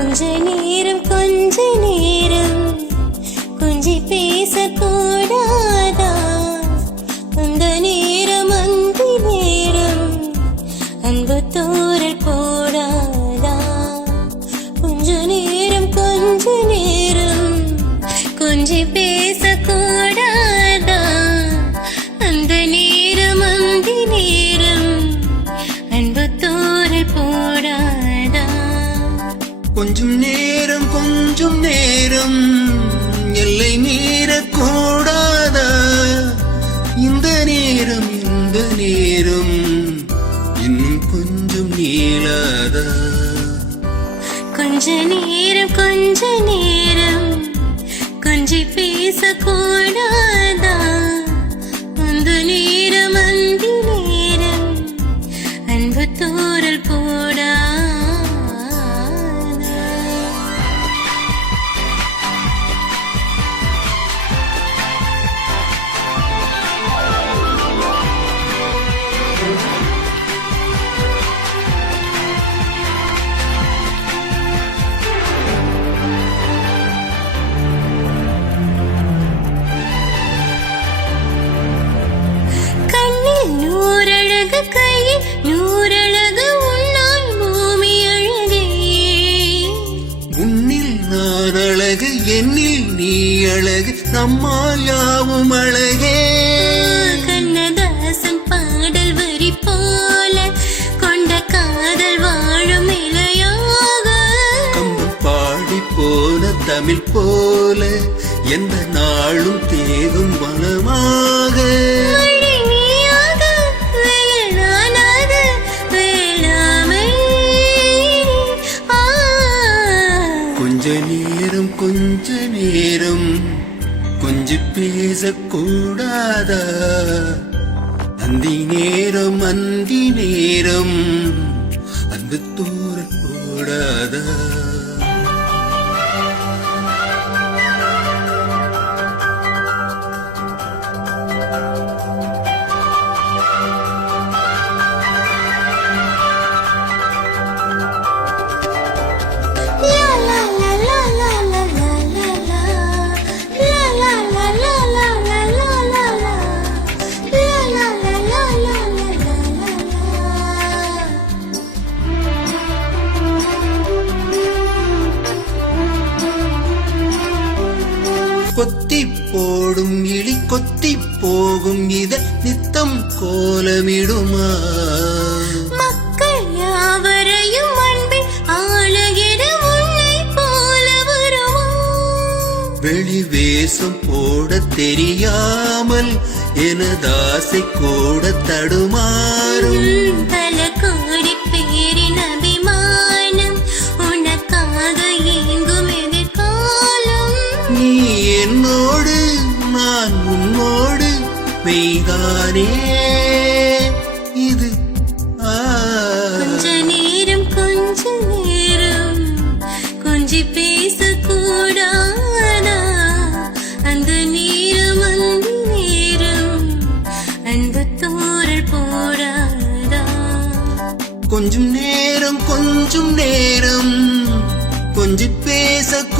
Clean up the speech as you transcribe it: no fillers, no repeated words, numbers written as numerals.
கொஞ்ச நேரம் கொஞ்சி பேசக்கூடாதா? அந்த நேரம் அந்தி நேரம் அன்பு தூரல் போடாதா? கொஞ்ச நேரம் கொஞ்சி பேசக்கூடாதா? அந்த நேரம் அந்தி நேரம் அன்பு தூரல் போடாதா? கொஞ்சம் நேரம் எல்லை மீறக்கூடாதா? இந்த நேரம் இன்னும் கொஞ்சம் நீளாதா? கொஞ்ச நேரம் கொஞ்சி பேசக்கூடாதா? அந்த நேரம் அந்தி நேரம் அன்பு தூரல் போடாதா? கையில் நூறழகு உன்னால் பூமி அழகே. உன்னில் நான் அழகு, என்னில் நீ அழகு, நம்மால் யாவும் அழகே. கண்ணதாசன் பாடல் வரி போல கொண்ட காதல் வாழும் இலையாக, கம்பம் பாடி போன தமிழ் போல எந்த நாளும் தேகும் மனமாக. கொஞ்ச நேரம் கொஞ்சி பேசக்கூடாதா? அந்தி நேரம் அன்பு தூரல் போடாதா? கொத்தி போடும் இழி கொத்தி போகும் இத நித்தம் கோலமிடுமா? மக்கள் யாவரையும் அன்பில் ஆளுகிற உன்னை போல வருமா? வெளி வேஷம் போட தெரியாமல் எனதாசை கூட தடுமாறும். பல கோடி பேரின் அபிமானம் உனக்காக எங்கும் எதிர்காலம். நீ என்னோடு நான் உன்னோடு மெய்தானே இது. கொஞ்ச நேரம் கொஞ்சி பேசக்கூடாதா? அந்த நேரம் அந்தி நேரம் அன்பு தூரல் போடாதா? கொஞ்சம் நேரம் கொஞ்சி பேசக்கூடாதா?